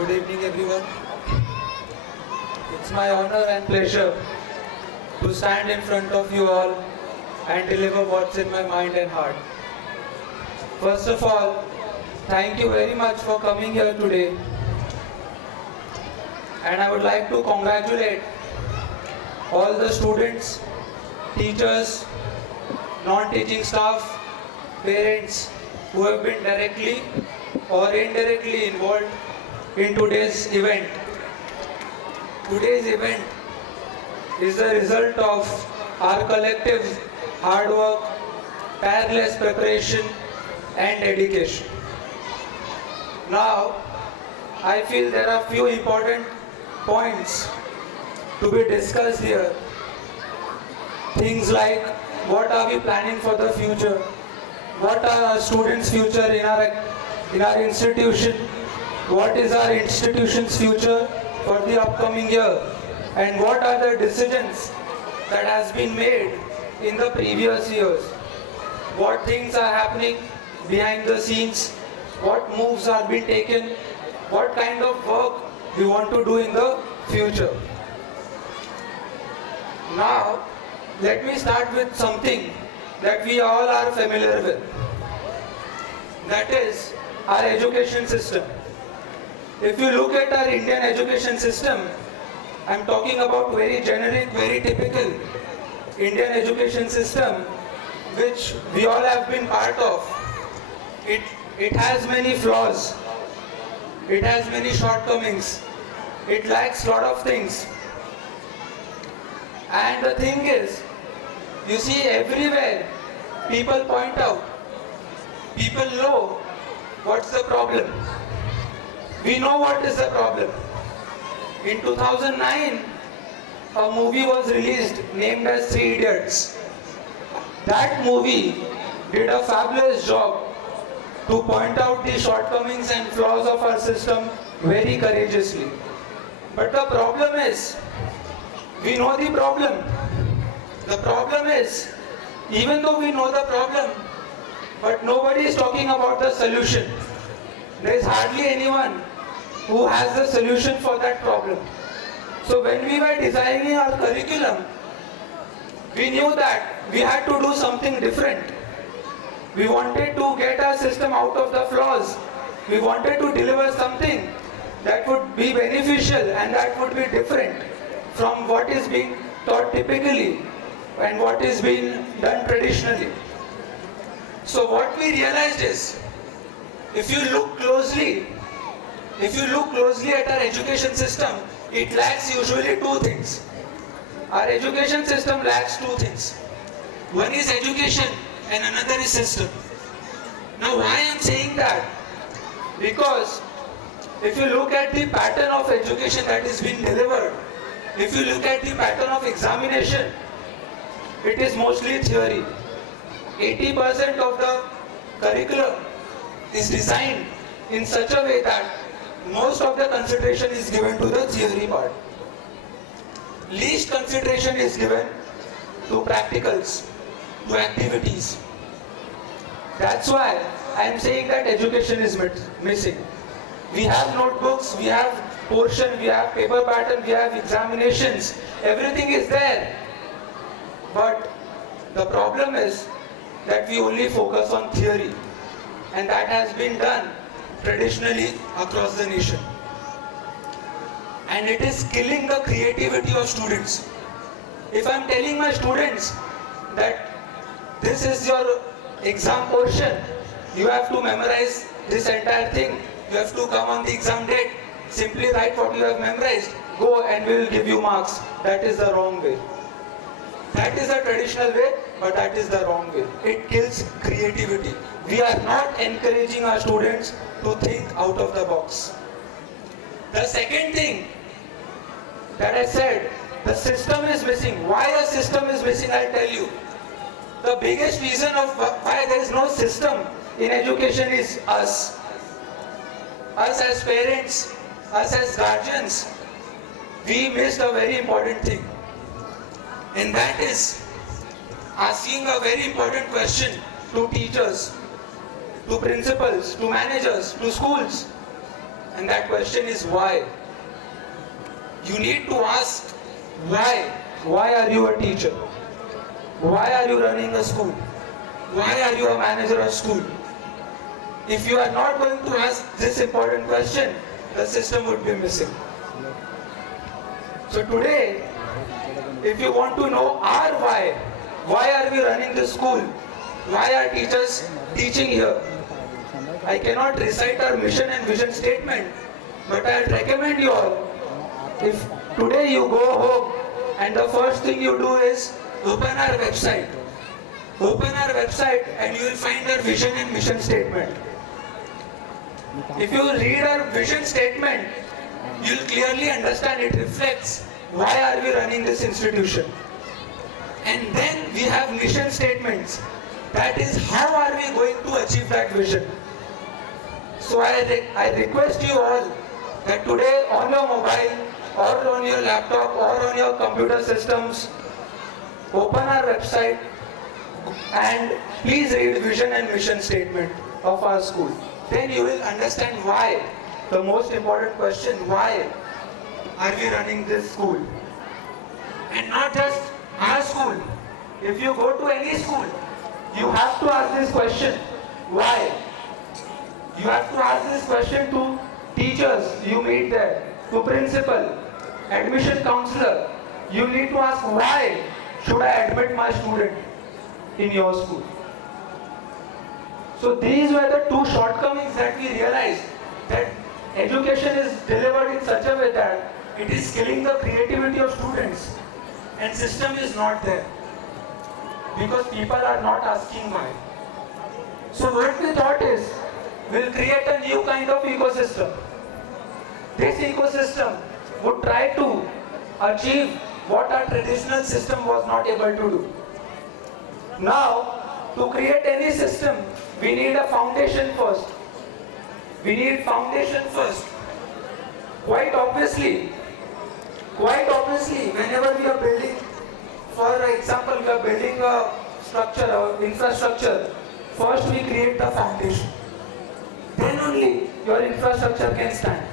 Good evening, everyone. It's my honor and pleasure to stand in front of you all and deliver what's in my mind and heart. First of all, thank you very much for coming here today. And I would like to congratulate all the students, teachers, non-teaching staff, parents who have been directly or indirectly involved in today's event. Today's event is the result of our collective hard work, tireless preparation and dedication. Now, I feel there are few important points to be discussed here. Things like what are we planning for the future? What are our students' future in our institution? What is our institution's future for the upcoming year? And what are the decisions that has been made in the previous years? What things are happening behind the scenes? What moves are being taken? What kind of work we want to do in the future? Now, let me start with something that we all are familiar with. That is our education system. If you look at our Indian education system, I'm talking about very generic, very typical Indian education system which we all have been part of. It has many flaws. It has many shortcomings. It lacks a lot of things. And the thing is, you see everywhere people point out, people know what's the problem. We know what is the problem. In 2009, a movie was released named as Three Idiots. That movie did a fabulous job to point out the shortcomings and flaws of our system very courageously. But the problem is, we know the problem. The problem is, even though we know the problem, but nobody is talking about the solution. There is hardly anyone who has the solution for that problem. So when we were designing our curriculum, we knew that we had to do something different. We wanted to get our system out of the flaws. We wanted to deliver something that would be beneficial and that would be different from what is being taught typically and what is being done traditionally. So what we realized is, if you look closely at our education system, it lacks usually two things. Our education system lacks two things. One is education and another is system. Now why I am saying that? Because if you look at the pattern of education that is being delivered, if you look at the pattern of examination, it is mostly theory. 80% of the curriculum is designed in such a way that most of the consideration is given to the theory part. Least consideration is given to practicals, to activities. That's why I am saying that education is missing. We have notebooks, we have portion, we have paper pattern, we have examinations. Everything is there. But the problem is that we only focus on theory. And that has been done traditionally across the nation. And it is killing the creativity of students. If I am telling my students that this is your exam portion, you have to memorize this entire thing, you have to come on the exam date, simply write what you have memorized, go and we will give you marks. That is the wrong way. That is the traditional way, but that is the wrong way. It kills creativity. We are not encouraging our students to think out of the box. The second thing that I said, the system is missing. Why the system is missing, I'll tell you. The biggest reason of why there is no system in education is us. Us as parents, us as guardians, we missed a very important thing. And that is asking a very important question to teachers, to principals, to managers, to schools. and that question is why. You need to ask why. Why are you a teacher? Why are you running a school? Why are you a manager of school? If you are not going to ask this important question, the system would be missing. So today, if you want to know our why are we running this school? Why are teachers teaching here? I cannot recite our mission and vision statement, but I recommend you all, if today you go home and the first thing you do is open our website. Open our website and you will find our vision and mission statement. If you read our vision statement, you will clearly understand it reflects why are we running this institution. And then we have mission statements. That is how are we going to achieve that vision. So I request you all that today on your mobile or on your laptop or on your computer systems, open our website and please read vision and mission statement of our school. Then you will understand why. The most important question, why are we running this school? And not just our school. If you go to any school, you have to ask this question, why? You have to ask this question to teachers you meet there, to principal, admission counselor. You need to ask, why should I admit my student in your school? So these were the two shortcomings that we realized, that education is delivered in such a way that it is killing the creativity of students and system is not there because people are not asking why. So what we thought is, we'll create a new kind of ecosystem. This ecosystem would try to achieve what our traditional system was not able to do. Now, to create any system, we need a foundation first. We need foundation first. Quite obviously, whenever we are building, for example, we are building a structure, or infrastructure, first we create the foundation. Then only your infrastructure can stand.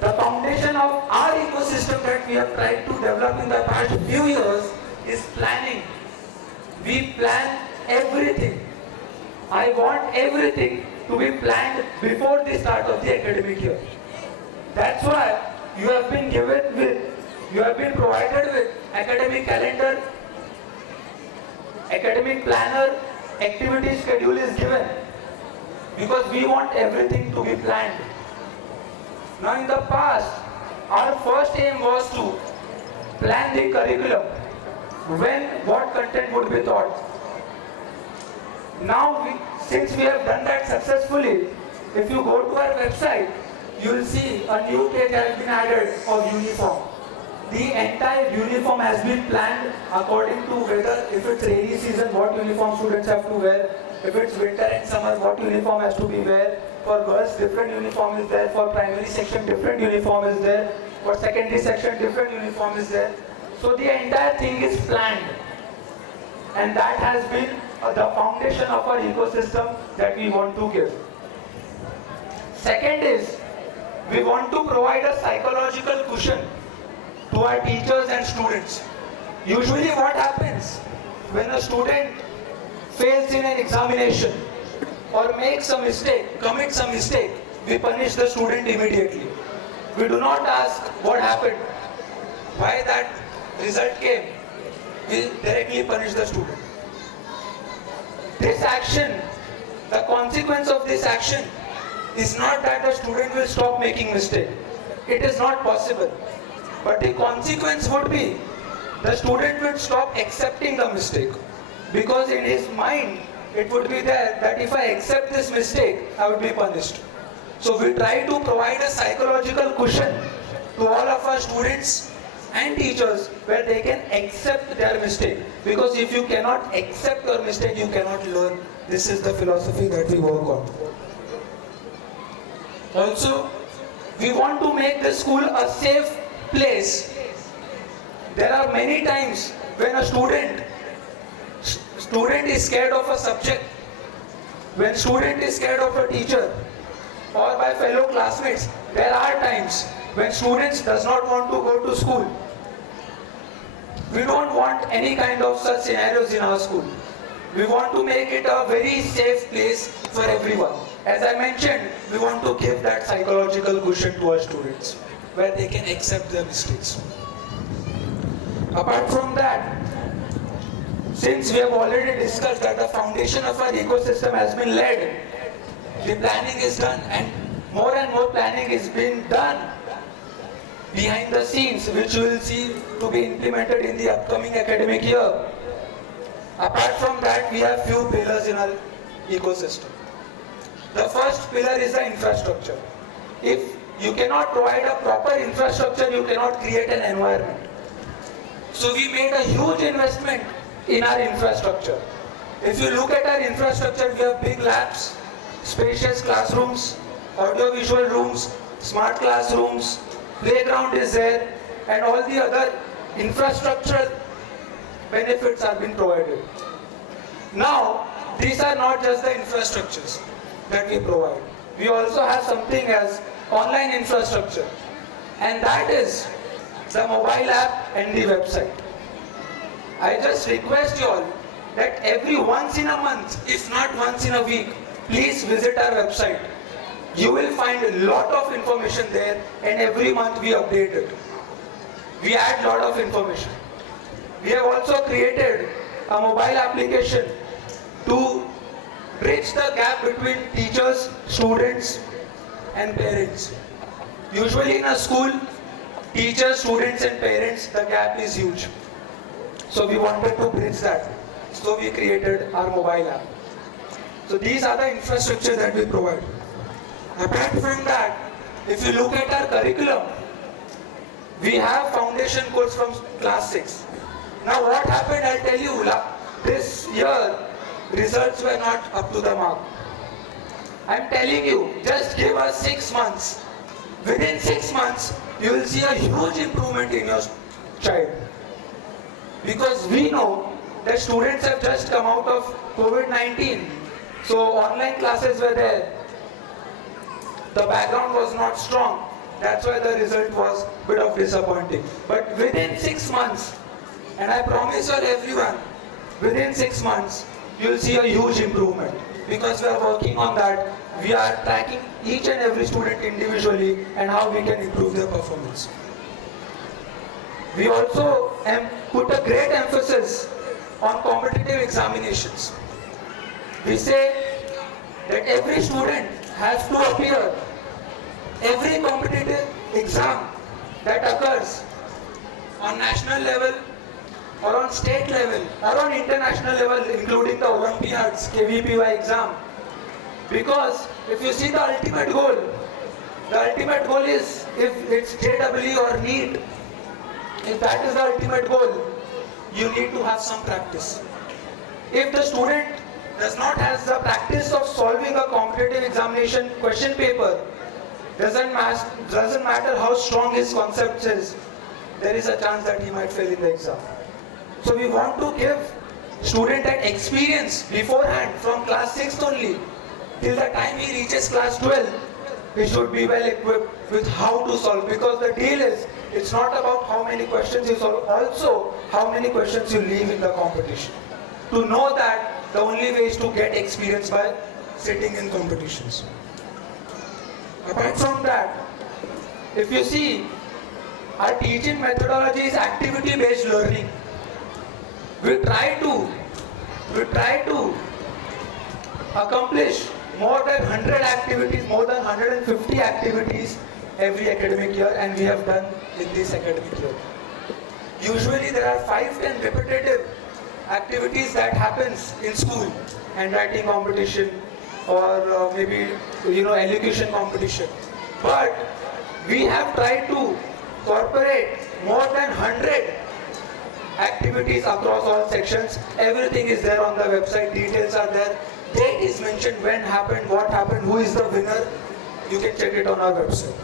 The foundation of our ecosystem that we have tried to develop in the past few years is planning. We plan everything. I want everything to be planned before the start of the academic year. That's why you have been provided with academic calendar, academic planner, activity schedule is given, because we want everything to be planned. Now in the past, our first aim was to plan the curriculum, what content would be taught. Now, since we have done that successfully, if you go to our website, you will see a new page has been added of uniform. The entire uniform has been planned according to whether, if it's rainy season, what uniform students have to wear. If it's winter and summer, what uniform has to be wear. For girls, different uniform is there. For primary section, different uniform is there. For secondary section, different uniform is there. So the entire thing is planned. And that has been the foundation of our ecosystem that we want to give. Second is, we want to provide a psychological cushion to our teachers and students. Usually what happens when a student fails in an examination or makes a mistake, commits a mistake, we punish the student immediately. We do not ask what happened, why that result came. We directly punish the student. This action, the consequence of this action is not that the student will stop making mistake. It is not possible. But the consequence would be the student will stop accepting the mistake, because in his mind it would be there that if I accept this mistake, I would be punished. So we try to provide a psychological cushion to all of our students and teachers where they can accept their mistake. Because if you cannot accept your mistake, you cannot learn. This is the philosophy that we work on. Also, we want to make the school a safe place. There are many times when a student is scared of a subject, when student is scared of a teacher, or by fellow classmates. There are times when students does not want to go to school. We don't want any kind of such scenarios in our school. We want to make it a very safe place for everyone. As I mentioned, we want to give that psychological cushion to our students, where they can accept their mistakes. Apart from that, since we have already discussed that the foundation of our ecosystem has been laid, the planning is done, and more planning is being done behind the scenes, which you will see to be implemented in the upcoming academic year. Apart from that, we have few pillars in our ecosystem. The first pillar is the infrastructure. If you cannot provide a proper infrastructure, you cannot create an environment. So we made a huge investment in our infrastructure. If you look at our infrastructure, we have big labs, spacious classrooms, audio-visual rooms, smart classrooms, playground is there, and all the other infrastructural benefits are being provided. Now, these are not just the infrastructures that we provide. We also have something as online infrastructure, and that is the mobile app and the website. I just request you all that every once in a month, if not once in a week, please visit our website. You will find a lot of information there, and every month we update it. We add a lot of information. We have also created a mobile application to bridge the gap between teachers, students, and parents. Usually in a school, teachers, students, and parents, the gap is huge. So we wanted to bridge that. So we created our mobile app. So these are the infrastructure that we provide. Apart from that, if you look at our curriculum, we have foundation course from class 6. Now what happened, I'll tell you, this year results were not up to the mark. I'm telling you, just give us 6 months. Within 6 months, you will see a huge improvement in your child. Because we know that students have just come out of COVID-19. So online classes were there. The background was not strong. That's why the result was a bit of disappointing. But within 6 months, and I promise you everyone, within 6 months, you'll see a huge improvement. Because we are working on that. We are tracking each and every student individually and how we can improve their performance. We also put a great emphasis on competitive examinations. We say that every student has to appear every competitive exam that occurs on national level or on state level or on international level, including the Olympiads, KVPY exam. Because if you see the ultimate goal is, if it's JEE or NEET, if that is the ultimate goal, you need to have some practice. If the student does not have the practice of solving a competitive examination question paper, doesn't matter how strong his concept is, there is a chance that he might fail in the exam. So we want to give student that experience beforehand from class 6 only till the time he reaches class 12. He should be well equipped with how to solve, because the deal is, it's not about how many questions you solve, also how many questions you leave in the competition. To know that, the only way is to get experience by sitting in competitions. Apart from that, if you see, our teaching methodology is activity-based learning. We try to accomplish more than 100 activities, more than 150 activities every academic year, and we have done in this academic year. Usually there are 5-10 repetitive activities that happens in school, handwriting competition or maybe elocution competition. But we have tried to incorporate more than 100 activities across all sections. Everything is there on the website, details are there. Date is mentioned, when happened, what happened, who is the winner. You can check it on our website.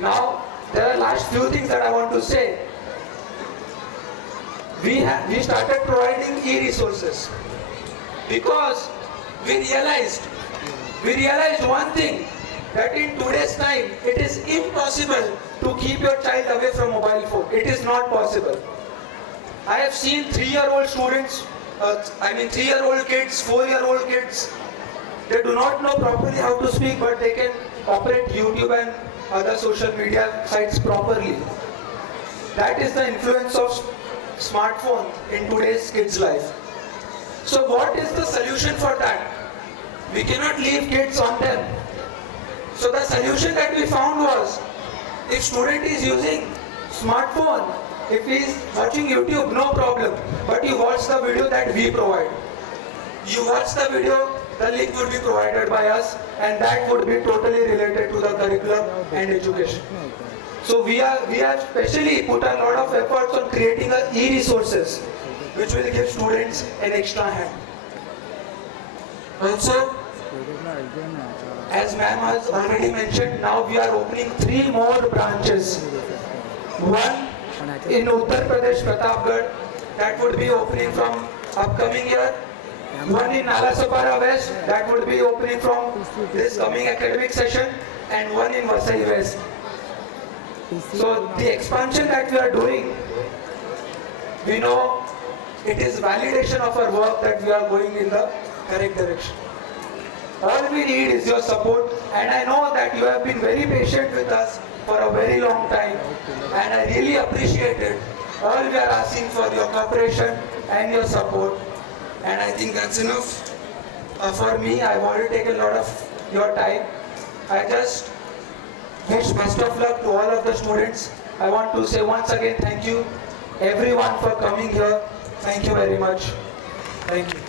Now, there are last few things that I want to say. We started providing e-resources because we realized we realized one thing, that in today's time, it is impossible to keep your child away from mobile phone. It is not possible. I have seen 3-year-old students, 3-year-old kids, 4-year-old kids, they do not know properly how to speak, but they can operate YouTube and other social media sites properly. That is the influence of smartphone in today's kids' life. So what is the solution for that? We cannot leave kids on them. So the solution that we found was, if student is using smartphone, if he is watching YouTube, no problem. But you watch the video that we provide. You watch the video, the link would be provided by us, and that would be totally related to the curriculum and education. So we have specially put a lot of efforts on creating e-resources, which will give students an extra hand. Also, as ma'am has already mentioned, now we are opening 3 more branches. One in Uttar Pradesh, Pratapgarh, that would be opening from upcoming year. One in Nalasopara West, that would be opening from this coming academic session, and one in Vasai West. So the expansion that we are doing, we know it is validation of our work that we are going in the correct direction. All we need is your support, and I know that you have been very patient with us for a very long time, and I really appreciate it. All we are asking for your cooperation and your support, and I think that's enough for me. I've already taken a lot of your time. I just wish best of luck to all of the students. I want to say once again thank you everyone for coming here. Thank you very much. Thank you.